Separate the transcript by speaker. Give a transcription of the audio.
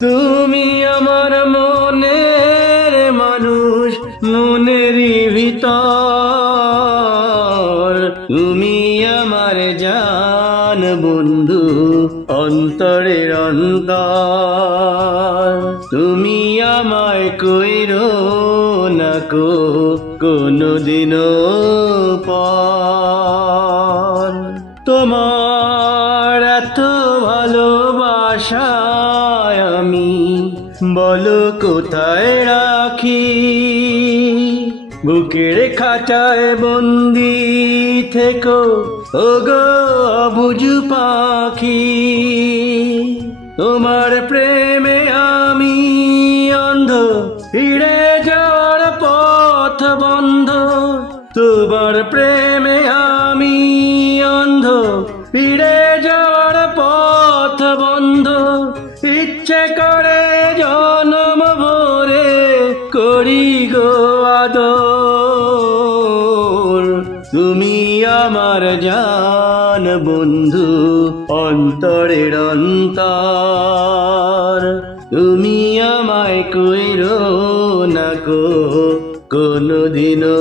Speaker 1: তুমি আমার মনের মানুষ, মনেরই ভিতর। তুমি আমার জান বন্ধু, অন্তরের অন্তর। তুমি আমায় কইরো না কো, কোনদিনও পর। তোমার ভালোবাসায় আমি, বলো কোথায় রাখি? বুকের খাটায় বন্দি থেকো, ওগো বুঝু পাখি। তোমার প্রেমে আমি অন্ধ, ফিরে যাওয়ার পথ বন্ধ। তোমার প্রেমে আমি অন্ধ, ফিরে পথ বন্ধ, ইচ্ছে করে জনম ভরে করি গো আদর। তুমি আমার জান বন্ধু, অন্তরের অন্তর। তুমি আমায় কইরো না কো কোনদিনও